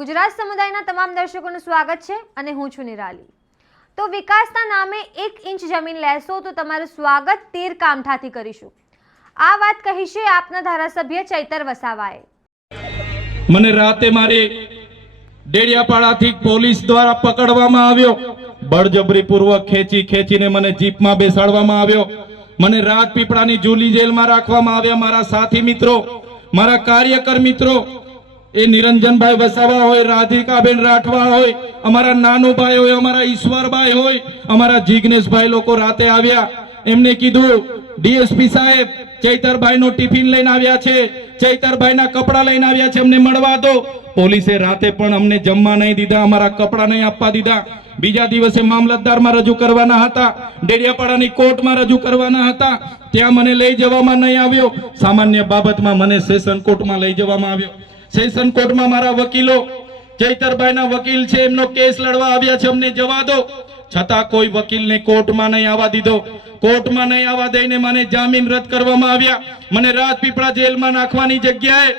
ગુજરાત સમુદાયના તમામ દર્શકોનું સ્વાગત છે અને હું છું નિરાલી. તો વિકાસના નામે એક ઇંચ જમીન લેશો તો તમારું સ્વાગત તીર કામઠાથી કરીશું. આ વાત કહી છે આપના ધારાસભ્ય ચૈતર વસાવાએ. મને રાતે મારે ડેડિયાપાડાથી પોલીસ દ્વારા પકડવામાં આવ્યો. બળજબરીપૂર્વક ખેંચી ખેંચીને મને જીપમાં બેસાડવામાં આવ્યો. મને રાજપીપળાની જૂલી જેલમાં રાખવામાં આવ્યા મારા સાથી મિત્રો, મારા કાર્યકર મિત્રો એ નિરંજનભાઈ વસાવા હોય, રાધિકાબેન રાઠવા હોય, અમારા નાનુભાઈ હોય, અમારા ઈશ્વરભાઈ હોય, અમારા જિગ્નેશભાઈ લોકો રાતે આવ્યા. એમને કીધું, ડીએસપી સાહેબ, ચૈતરભાઈનો ટિફિન લઈને આવ્યા છે. ચૈતરભાઈના કપડા લઈને આવ્યા છે, અમને મળવા દો. પોલીસે રાતે પણ અમને જમવા નહીં દીધા, અમારા કપડા નહીં આપવા દીધા. બીજા દિવસે મામલતદારમાં રજૂ કરવાના હતા, ડેડિયાપાડાની કોર્ટમાં રજૂ કરવાના હતા. ત્યાં મને લઈ જવામાં નહીં આવ્યો. સામાન્ય બાબતમાં મને સેશન કોર્ટમાં લઈ જવામાં આવ્યો. સેશન કોર્ટમાં મારા વકીલો, ચૈતરભાઈના વકીલ છે, એમનો કેસ લડવા આવ્યા છે, અમને જવા દો. છતાં કોઈ વકીલને કોર્ટમાં નહીં આવવા દીધો. કોર્ટમાં નહીં આવવા દઈને મને જામીન રદ કરવામાં આવ્યા. મને રાજપીપળા જેલમાં નાખવાની જગ્યાએ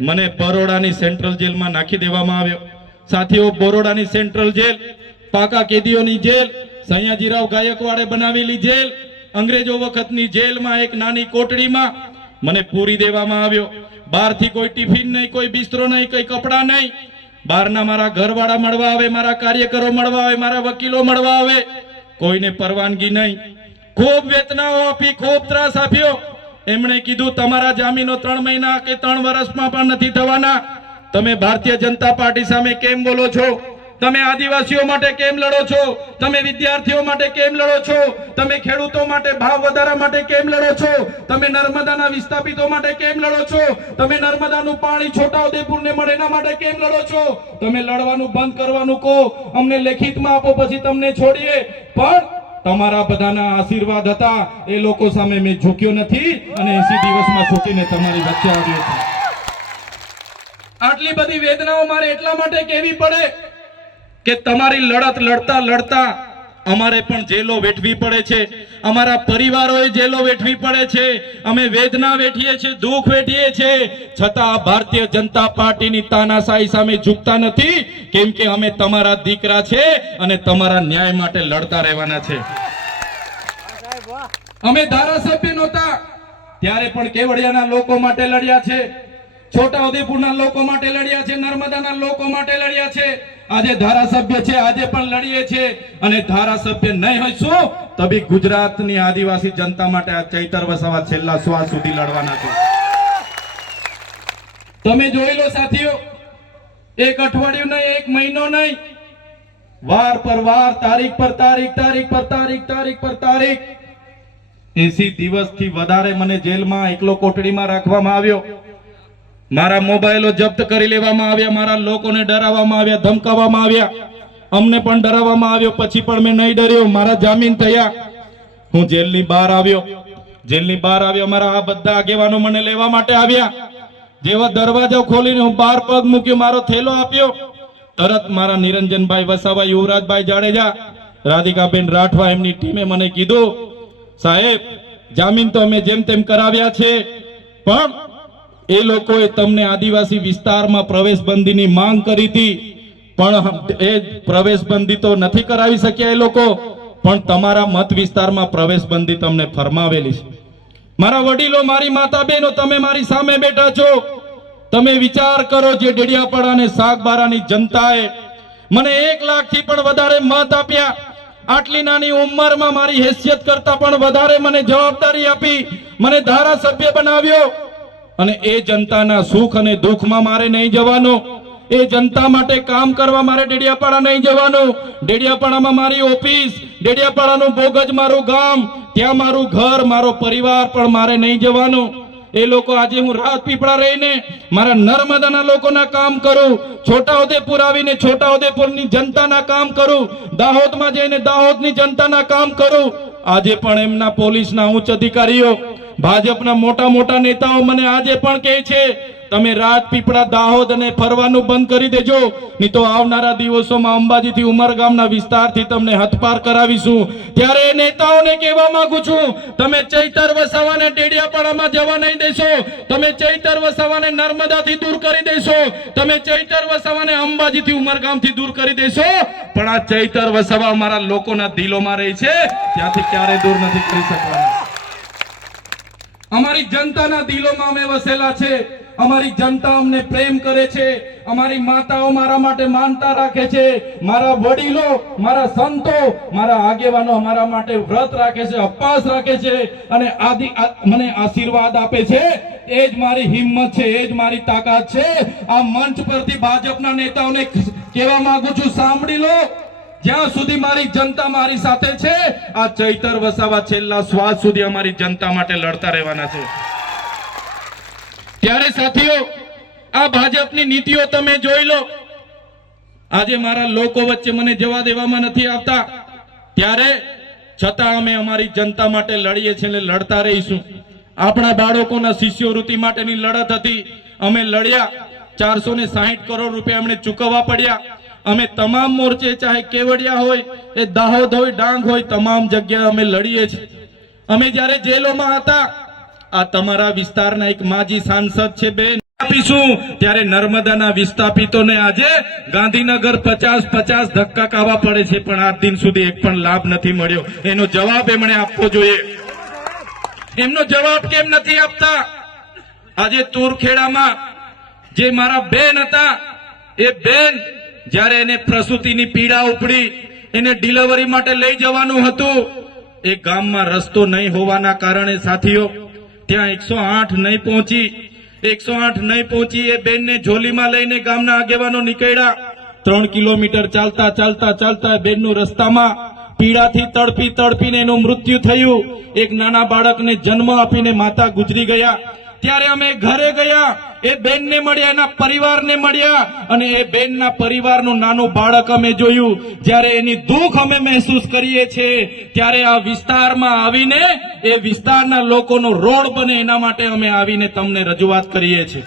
મને બરોડાની સેન્ટ્રલ જેલમાં નાખી દેવામાં આવ્યો. સાથીઓ, બરોડાની સેન્ટ્રલ જેલ, પાકા કેદીઓની જેલ, સયાજીરાવ ગાયકવાડે બનાવેલી જેલ, અંગ્રેજો વખતની જેલમાં એક નાની કોટડીમાં મને પૂરી દેવામાં આવ્યો. બહારથી કોઈ ટિફિન નહીં, કોઈ બિસ્તરો નહીં, કોઈ કપડાં નહીં. બહારના મારા ઘરવાળા મળવા આવે, મારા કાર્યકરો મળવા આવે, મારા વકીલો મળવા આવે. કોઈને પરવાનગી નહીં. ખૂબ વેતનાઓ આપી, ખૂબ ત્રાસ આપ્યો. એમણે કીધું, તમારા જામીનો ત્રણ મહિના કે ત્રણ વર્ષમાં પણ નથી થવાના. તમે ભારતીય જનતા પાર્ટી સામે કેમ બોલો છો? તમે આદિવાસીઓ માટે કેમ લડો છો? તમે વિદ્યાર્થીઓ માટે કેમ લડો છો? તમે ખેડૂતો માટે, ભાવ વધારા માટે કેમ લડો છો? તમે નર્મદાના વિસ્થાપિતો માટે કેમ લડો છો? તમે નર્મદાનું પાણી છોટાઉદેપુરને મળે એના માટે કેમ લડો છો? તમે લડવાનું બંધ કરવાનું કહો, અમને લેખિતમાં આપો, પછી તમને છોડીએ. પણ તમારા બધાના આશીર્વાદ હતા, એ લોકો સામે મેં ઝૂક્યો નથી અને એસી દિવસમાં ઝૂકીને તમારી વચ્ચે આવ્યો આટલી બધી વેદનાઓ મારે એટલા માટે કેવી પડે કે તમારી લડત લડતા લડતા અમારે પણ જેલો વેઠવી પડે છે. અમારા પરિવારોએ જેલો વેઠવી પડે છે. અમે વેદના વેઠીએ છીએ, દુઃખ વેઠીએ છીએ. છતાં ભારતીય જનતા પાર્ટીની તાનાશાહી સામે ઝૂકતા નથી. કેમ કે અમે તમારા દીકરા છે અને તમારા ન્યાય માટે લડતા રહેવાના છે. અમે ધારાસભ્ય નહોતા. ત્યારે પણ કેવડિયાના લોકો માટે લડ્યા છે. છોટાઉદેપુરના લોકો માટે લડ્યા છે, નર્મદાના લોકો માટે લડ્યા છે. આજે ધારાસભ્ય છે, આજે પણ લડીએ છે અને ધારાસભ્ય નહીં હોઈશું તો બી ગુજરાતની આદિવાસી જનતા માટે આ ચૈતર વસાવા છેલ્લા શ્વાસ સુધી લડવાના છે. તમે જોઈ લો સાથીઓ, એક અઠવાડિયું નહીં, એક મહિનો નહીં. વાર પર વાર, તારીખ પર તારીખ તારીખ પર તારીખ તારીખ પર તારીખ. એસી દિવસથી વધારે મને જેલમાં એકલો કોટડીમાં રાખવામાં આવ્યો. મારા મોબાઈલો જપ્ત કરી લેવામાં આવ્યા, મારા લોકોને ડરાવવામાં આવ્યા, ધમકાવવામાં આવ્યા. અમને પણ ડરાવવામાં આવ્યો, પછી પણ મેં નહીં ડર્યો, મારા જામીન થયા. હું જેલની બહાર આવ્યો. જેલની બહાર આવ્યો, મારા આ બધા આગેવાનો મને લેવા માટે આવ્યા. જેવા દરવાજો ખોલીને હું બહાર પગ મૂક્યો, મારો થેલો આપ્યો. તરત મારા નિરંજનભાઈ વસાવા, યુવરાજભાઈ જાડેજા, રાધિકાબેન રાઠવા એમની ટીમે મને કીધું, સાહેબ, જામીન તો અમે જેમ તેમ કરાવ્યા છે, પણ એ લોકોએ તમને આદિવાસી વિસ્તારમાં પ્રવેશબંધીની માંગ કરી હતી. પણ એ પ્રવેશબંધી તો નથી કરાવી શક્યા એ લોકો. પણ તમારા મત વિસ્તારમાં પ્રવેશબંધી તમને ફરમાવેલી છે. મારા વડીલો, મારી માતા બહેનો તમે મારી સામે બેઠા છો. તમે વિચાર કરો જે ડેડિયાપાડા અને સાગબારાની જનતાએ મને એક લાખથી પણ વધારે મત આપ્યા. આટલી નાની ઉંમરમાં મારી હેસિયત કરતા પણ વધારે મને જવાબદારી આપી. મને ધારાસભ્ય બનાવ્યો. અને એ જનતાના સુખ અને દુઃખમાં મારે નહીં જવાનું. એ જનતા માટે કામ કરવા મારે ડેડિયાપાડા નહીં જવાનું. ડેડિયાપાડામાં મારી ઓફિસ, ડેડિયાપાડાનું બોગજ મારું ગામ, ત્યાં મારું ઘર, મારો પરિવાર પણ મારે નહીં જવાનું. એ લોકો આજે હું રાજપીપળા રહીને મારા નર્મદાના લોકોના કામ કરું, છોટાઉદેપુર આવીને છોટાઉદેપુરની જનતાના કામ કરું, દાહોદમાં જઈને દાહોદની જનતાના કામ કરું આજે પણ એમના પોલીસના ઉચ્ચ અધિકારીઓ, ભાજપના મોટા મોટા નેતાઓ મને આજે પણ કહે છે તમે રાજપીપળા દાહોદ અને ફરવાનું બંધ કરી દેજો. નહીં તો આવનારા દિવસોમાં અંબાજીથી ઉમરગામના વિસ્તારથી તમને હથપાર કરાવીશું. ત્યારે નેતાઓને કહેવા માંગુ છું, તમે ચૈતર વસાવાને ડેડિયાપાડામાં જવા નહીં દેશો. તમે ચૈતર વસાવાને નર્મદાથી દૂર કરી દેશો. તમે ચૈતર વસાવાને અંબાજીથી ઉમરગામથી દૂર કરી દેશો. પણ આ ચૈતર વસાવા અમારા લોકોના દિલોમાં રહી છે. ત્યાંથી ક્યારે દૂર નથી કરી શકવાના. અમારી જનતાના દિલોમાં અમે વસેલા છે. અમારી જનતા અમને પ્રેમ કરે છે, અમારી માતાઓ મારા માટે માનતા રાખે છે, મારા વડીલો, મારા સંતો, મારા આગેવાનો અમારા માટે વ્રત રાખે છે ઉપવાસ રાખે છે અને આદિ મને આશીર્વાદ આપે છે. એ જ મારી હિંમત છે, એ જ મારી તાકાત છે. આ મંચ પરથી ભાજપના નેતાઓને કહેવા માંગુ છું, સાંભળી લો. જ્યાં સુધી મારી જનતા મારી સાથે છે, આ ચૈતર વસાવા છેલ્લા શ્વાસ સુધી અમારી જનતા માટે લડતા રહેવાના છે. ત્યારે સાથીઓ, આ ભાજપની નીતિઓ તમે જોઈ લો. આજે મારા લોકો વચ્ચે મને જવા દેવામાં નથી આવતા. ત્યારે છતાં અમે અમારી જનતા માટે લડીએ છીએ અને લડતા રહીશું. આપણા બાળકોના શિષ્યવૃત્તિ માટેની લડત હતી. અમે લડ્યા. ચારસો ને સાહીઠ કરોડ રૂપિયા અમને ચૂકવવા પડ્યા. અમે તમામ મોરચે ચાહે કેવડિયા હોય, એ દાહોદ હોય, ડાંગ હોય, તમામ જગ્યાએ અમે લડીએ છીએ. અમે જ્યારે જેલોમાં હતા આ તમારા વિસ્તારના એક માજી સાંસદ છે, બેન. આપીશું. ત્યારે નર્મદાના વિસ્થાપિતોને આજે ગાંધીનગર પચાસ પચાસ ધક્કા ખાવા પડે છે, પણ આજ દિન સુધી એક પણ લાભ નથી મળ્યો. એનો જવાબ એમણે આપવો જોઈએ. એમનો જવાબ કેમ નથી આપતા? આજે તુરખેડામાં જે મારા બેન હતા, એ બેન જ્યારે એને પ્રસૂતિની પીડા ઉપડી, એને ડિલિવરી માટે લઈ જવાનું હતું, એ ગામમાં રસ્તો નહીં હોવાના કારણે, સાથીઓ ત્યાં એકસો આઠ નહીં પહોંચી, એકસો આઠ નહીં પહોંચી એ બેનને ઝોલીમાં લઈને ગામના આગેવાનો નીકળ્યા. ત્રણ કિલોમીટર ચાલતા ચાલતા ચાલતા બેનનું રસ્તામાં પીડાથી તડપી તડપીને એનું મૃત્યુ થયું. એક નાના બાળકને જન્મ આપીને માતા ગુજરી ગયા. ત્યારે અમે ઘરે ગયા. એ બેનને મળ્યા, એના પરિવારને મળ્યા અને એ બેનના પરિવારનું નાનું બાળક અમે જોયું. જ્યારે એની દુઃખ અમે મહેસૂસ કરીએ છીએ, ત્યારે આ વિસ્તારમાં આવીને એ વિસ્તારના લોકોનો રોડ બને એના માટે અમે આવીને તમને રજૂઆત કરીએ છીએ.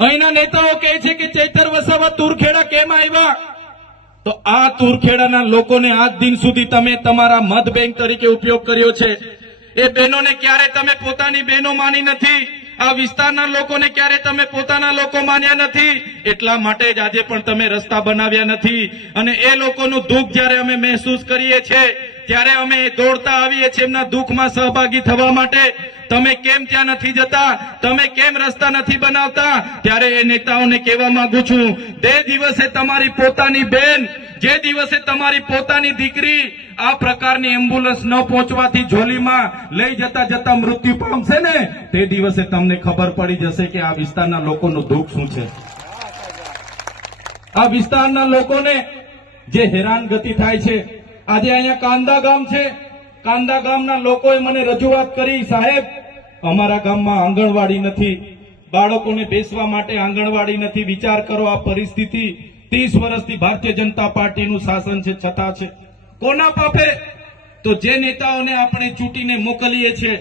અહીંના નેતાઓ કહે છે કે ચૈતર વસાવા તુરખેડા કેમ આવ્યા? તો આ તુરખેડાના લોકોને આજ દિન સુધી તમે તમારા મત બેંક તરીકે ઉપયોગ કર્યો છે. એ બહેનોને ક્યારે તમે પોતાની બહેનો માની નથી? આ વિસ્તારના લોકોને ક્યારે તમે પોતાના લોકો માન્યા નથી? એટલા માટે જ આજે પણ તમે રસ્તા બનાવ્યા નથી. અને એ લોકોનું દુઃખ જ્યારે અમે મહેસૂસ કરીએ છીએ, ત્યારે અમે દોડતા આવીએ છીએ એમના દુઃખમાં સહભાગી થવા માટે. તમે કેમ ત્યાં નથી જતા? તમે કેમ રસ્તા નથી બનાવતા? ત્યારે એ નેતાઓને કહેવા માંગુ છું, તે દિવસે તમારી પોતાની બેન જે દિવસે તમારી પોતાની દીકરી આ પ્રકારની એમ્બ્યુલન્સ ન પહોંચવાથી ઝોલીમાં લઈ જતા જતા મૃત્યુ પામશે ને, તે દિવસે તમને ખબર પડી જશે કે આ વિસ્તારના લોકોનું દુઃખ શું છે. આ વિસ્તારના લોકોને જે હેરાનગતિ થાય છે, આજે અહીંયા કાંદા ગામ છે. કાંદા ગામના લોકોએ મને રજૂઆત કરી, સાહેબ, અમારા ગામમાં આંગણવાડી નથી. બાળકોને બેસવા માટે આંગણવાડી નથી. વિચાર કરો આ પરિસ્થિતિ. ત્રીસ વર્ષથી ભારતીય જનતા પાર્ટીનું શાસન છે, છતાં છે. કોના પાપે? તો જે નેતાઓને આપણે ચૂંટીને મોકલીએ છીએ,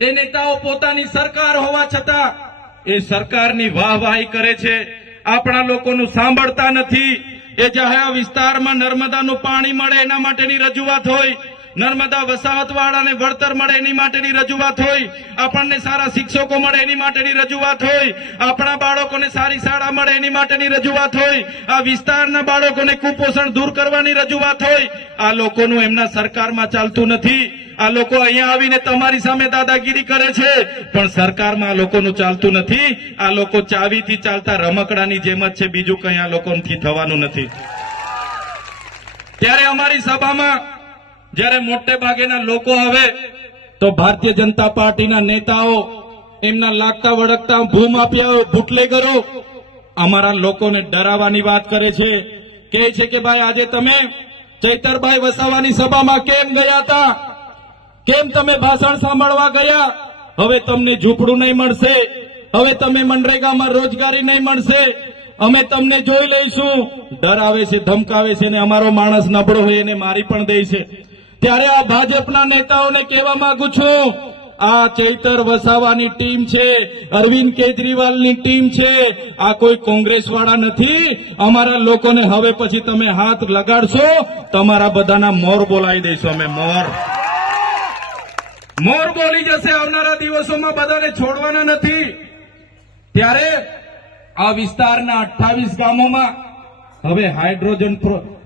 એ નેતાઓ પોતાની સરકાર હોવા છતાં એ સરકારની વાહવાહી કરે છે. આપણા લોકોનું સાંભળતા નથી. એ જાહેર વિસ્તારમાં નર્મદાનું પાણી મળે એના માટેની રજૂઆત હોય નર્મદા વસાહતવાળાને વળતર મળે એની માટેની રજૂઆત હોય, આપણને સારા શિક્ષકો મળે એની માટેની રજૂઆત હોય, આપણા બાળકોને સારી શાળા મળે એની માટેની રજૂઆત હોય, આ વિસ્તારના બાળકોને કુપોષણ દૂર કરવાની રજૂઆત હોય, આ લોકોનું એમના સરકારમાં ચાલતું નથી. આ લોકો અહીંયા આવીને તમારી સામે દાદાગીરી કરે છે, પણ સરકારમાં આ લોકોનું ચાલતું નથી. આ લોકો ચાવીથી ચાલતા રમકડાની જેમ જ છે, બીજું કંઈ આ લોકોથી થવાનું નથી. ત્યારે અમારી સભામાં જ્યારે મોટે ભાગેના લોકો આવે, તો ભારતીય જનતા પાર્ટીના નેતાઓ એમના લાગતા વળગતા ભૂમાફિયાઓ બુટલેગરો અમારા લોકોને ડરાવવાની વાત કરે છે. કે છે કે ભાઈ, આજે તમે ચૈતરભાઈ વસાવાની સભામાં કેમ ગયા હતા? કેમ તમે ભાષણ સાંભળવા ગયા? હવે તમને ઝૂંપડું નહીં મળશે. હવે તમે મનરેગામાં રોજગારી નહીં મળશે. અમે તમને જોઈ લઈશું. ડરાવે છે, ધમકાવે છે અને અમારો માણસ નબળો હોય એને મારી પણ દે છે. ત્યારે આ ભાજપના નેતાઓને કહેવા માંગુ છું, આ ચૈતર વસાવાની ટીમ છે, અરવિંદ કેજરીવાલની ટીમ છે, આ કોઈ કોંગ્રેસ વાળા નથી, અમારા લોકોને હવે પછી તમે હાથ લગાડશો, તમારા બધાના મોર બોલાવી દઈશું અમે, મોર. મોર બોલી જશે આવનારા દિવસોમાં બધાને છોડવાના નથી. ત્યારે આ વિસ્તારના અઠ્ઠાવીસ ગામોમાં હવે હાઇડ્રોજન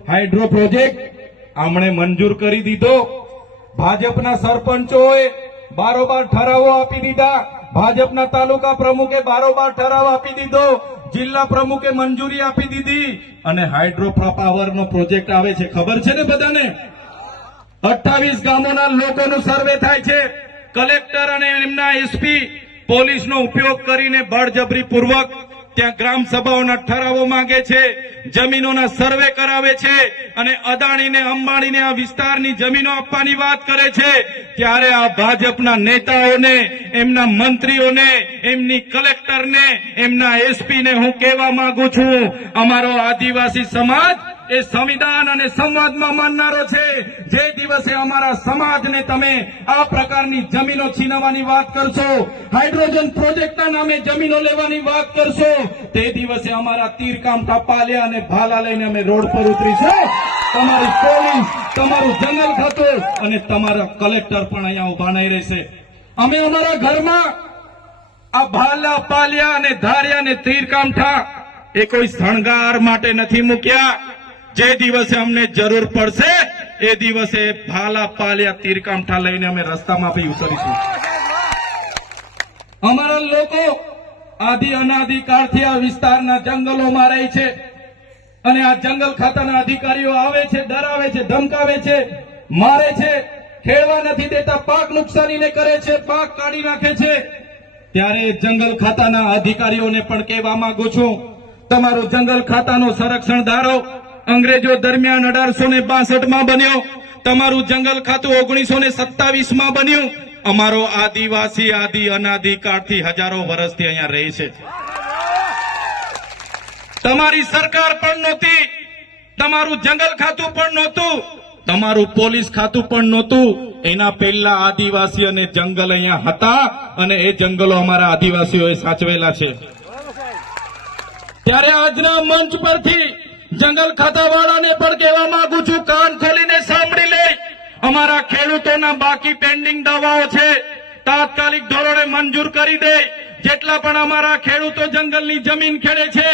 હાઇડ્રો પ્રોજેક્ટ આમણે મંજૂર કરી દીધો. ભાજપના સરપંચોએ બારોબાર ઠરાવો આપી દીધા. ભાજપના તાલુકા પ્રમુખે બારોબાર ઠરાવ આપી દીધો. જિલ્લા પ્રમુખે મંજૂરી આપી દીધી. અને હાઇડ્રો પાવરનો પ્રોજેક્ટ આવે છે. ખબર છે ને બધાને? અઠ્ઠાવીસ ગામોના લોકોનું સર્વે થાય છે. કલેક્ટર અને એમના એસપી પોલીસનો ઉપયોગ કરીને બળજબરી પૂર્વક ત્યાં ગ્રામ સભાઓના ઠરાવો માંગે છે, જમીનોના સર્વે કરાવે છે અને અદાણીને, અંબાણીને આ વિસ્તારની જમીનો આપવાની વાત કરે છે. ત્યારે આ ભાજપના નેતાઓને, એમના મંત્રીઓને, એમની કલેક્ટરને, એમના એસપીને હું કહેવા માંગુ છું, અમારો આદિવાસી સમાજ એ સંવિધાન અને સંવાદમાં માનનારો છે, જે દિવસે અમારા સમાજને તમે આ પ્રકારની જમીનો છીનવવાની વાત કરશો, હાઇડ્રોજન પ્રોજેક્ટના નામે જમીનો લેવાની વાત કરશો, તે દિવસે અમારા તીરકામ પાલિયા અને ભાલા લઈને અમે રોડ પર ઉતરીશું તમારી પોલીસ, તમારું જંગલ ખાતું અને તમારા કલેક્ટર પણ અહીંયા ઊભા નહીં રહેશે. અમે અમારા ઘરમાં આ ભાલા, પાલિયા અને ધાર્યા અને તીરકામઠા એ કોઈ શણગાર માટે નથી મૂક્યા. જે દિવસે અમને જરૂર પડશે, એ દિવસે ભાલા પાલિયા તીરકામઠા લઈને અમે રસ્તામાં બી ઉતરીશું. અમારા લોકો આદિ અનાદિ કાળથી આ વિસ્તારના જંગલોમાં રહે છે. અને આ જંગલ ખાતાના અધિકારીઓ આવે છે, ડરાવે છે, ધમકાવે છે, મારે છે, ખેડવા નથી દેતા, પાક નુકસાનીને કરે છે, પાક કાઢી નાખે છે. ત્યારે જંગલ ખાતાના અધિકારીઓને પણ કહેવા માંગુ છું, તમારું જંગલ ખાતાનો સંરક્ષણ ધારો. અંગ્રેજો દરમિયાન અઢારસો ને બાસઠમાં બન્યો. તમારું જંગલ ખાતું ઓગણીસો ને સત્તાવીસમાં બન્યું. અમારો આદિવાસી આદિ અનાદિ કાળથી હજારો વર્ષથી અહીંયા રહે છે. તમારી સરકાર પણ નહોતી. તમારું જંગલ ખાતું પણ નહોતું. તમારું પોલીસ ખાતું પણ નહોતું. એના પહેલા આદિવાસી અને જંગલ અહીંયા હતા અને એ જંગલો અમારા આદિવાસીઓએ સાચવેલા છે. ત્યારે આજના મંચ પરથી જંગલ ખાતાવાળાને પણ કહેવા માંગુ છું, કાન ખોલીને સાંભળી લે. અમારા ખેડૂતોના બાકી પેન્ડિંગ દવાઓ છે. તાત્કાલિક ધોરણે મંજૂર કરી દે. જેટલા પણ અમારા ખેડૂતો જંગલની જમીન ખેડે છે,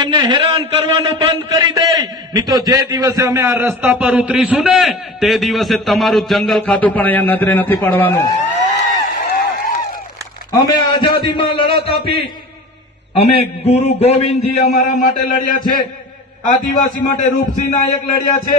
એમને હેરાન કરવાનું બંધ કરી દે. નહીં તો જે દિવસે અમે આ રસ્તા પર ઉતરીશું ને, તે દિવસે તમારું જંગલ ખાતું પણ અહીંયા નજરે નથી પડવાનું. અમે આઝાદીમાં લડત આપી. અમે ગુરુ ગોવિંદજી અમારા માટે લડ્યા છે. આદિવાસી માટે રૂપસિંહ નાયક લડ્યા છે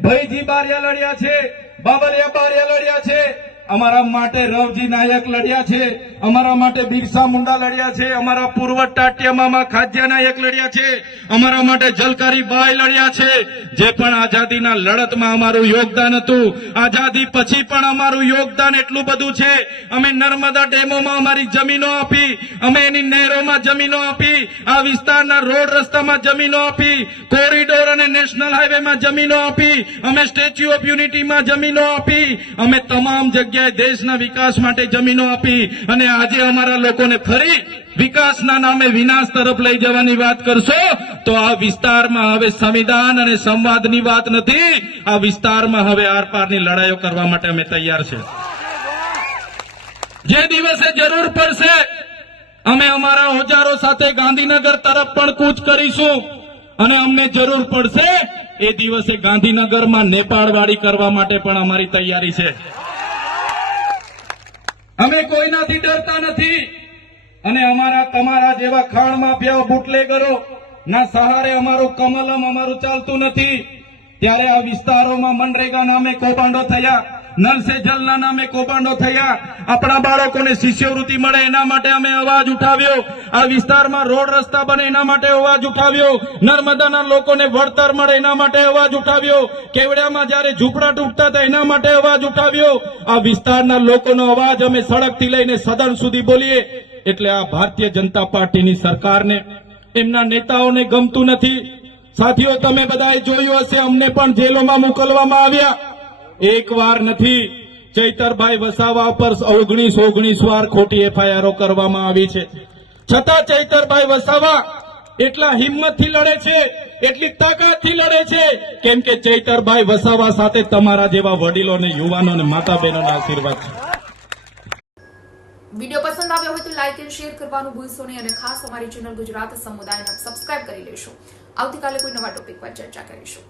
ભૈજી બારિયા લડ્યા છે બાબરિયા બારિયા લડ્યા છે અમારા માટે રવજી નાયક લડ્યા છે, અમારા માટે બિરસા મુંડા લડ્યા છે, અમારા પૂર્વ ટાટિયામાં ખાદ્યા નાયક લડ્યા છે, અમારા માટે જલકારી બાઈ લડ્યા છે. જે પણ આઝાદીના લડતમાં અમારું યોગદાન હતું, આઝાદી પછી પણ અમારું યોગદાન એટલું બધું છે, અમે નર્મદા ડેમોમાં અમારી જમીનો આપી, અમે એની નહેરોમાં જમીનો આપી, આ વિસ્તારના રોડ રસ્તામાં જમીનો આપી, કોરિડોર અને નેશનલ હાઈવેમાં જમીનો આપી, અમે સ્ટેચ્યુ ઓફ યુનિટીમાં જમીનો આપી, અમે તમામ જગ્યાએ દેશના વિકાસ માટે જમીનો આપી અને આજે અમારા લોકોને ફરી વિકાસના નામે વિનાશ તરફ લઈ જવાની વાત કરશો, તો આ વિસ્તારમાં હવે સંવિધાન અને સંવાદની વાત નથી. આ વિસ્તારમાં હવે આરપારની લડાઈઓ કરવા માટે અમે તૈયાર છે. જે દિવસે જરૂર પડશે, અમે અમારા ઓજારો સાથે ગાંધીનગર તરફ પણ કૂચ કરીશું. અને અમને જરૂર પડશે, એ દિવસે ગાંધીનગરમાં નેપાળવાડી કરવા માટે પણ અમારી તૈયારી છે. અમે કોઈનાથી ડરતા નથી. અને અમારા તમારા જેવા ખાણ માફિયાઓ બુટલેગરો ના સહારે અમારું કમલમ અમારું ચાલતું નથી. ત્યારે આ વિસ્તારોમાં મનરેગા નામે કૌભાંડો થયા. નલ જલના નામે કૌભાંડો થયા. આપણા બાળકોને શિષ્યવૃત્તિ મળે એના માટે અમે અવાજ ઉઠાવ્યો. આ વિસ્તારમાં રોડ રસ્તા બને એના માટે અવાજ ઉઠાવ્યો. નર્મદાના લોકોને વળતર મળે એના માટે અવાજ ઉઠાવ્યો. કેવડિયામાં જ્યારે ઝૂંપડા તૂટતા હતા એના માટે અવાજ ઉઠાવ્યો. આ વિસ્તારના લોકોનો અવાજ અમે સડકથી લઈને સદન સુધી બોલીએ. એટલે આ ભારતીય જનતા પાર્ટીની સરકારને, એમના નેતાઓને ગમતું નથી. સાથીઓ, તમે બધાએ જોયું હશે, અમને પણ જેલોમાં મોકલવામાં આવ્યા. એક વાર નથી, ચૈતરભાઈ વસાવા પર ઓગણીસ ઓગણીસ વાર ખોટી એફઆઈઆરો કરવામાં આવી છે. છતાં ચૈતરભાઈ વસાવા એટલા હિંમતથી લડે છે, એટલી તાકાતથી લડે છે, કેમ કે ચૈતરભાઈ વસાવા સાથે તમારા જેવા વડીલો અને યુવાનો અને માતા બહેનોના આશીર્વાદ છે. વીડિયો પસંદ આવ્યો હોય તો લાઈક એન્ડ શેર કરવાનું ભૂલશો નહીં અને ખાસ અમારી ચેનલ ગુજરાત સમુદાયને સબસ્ક્રાઇબ કરી લેશો. આવતીકાલે કોઈ નવા ટોપિક પર ચર્ચા કરીશું.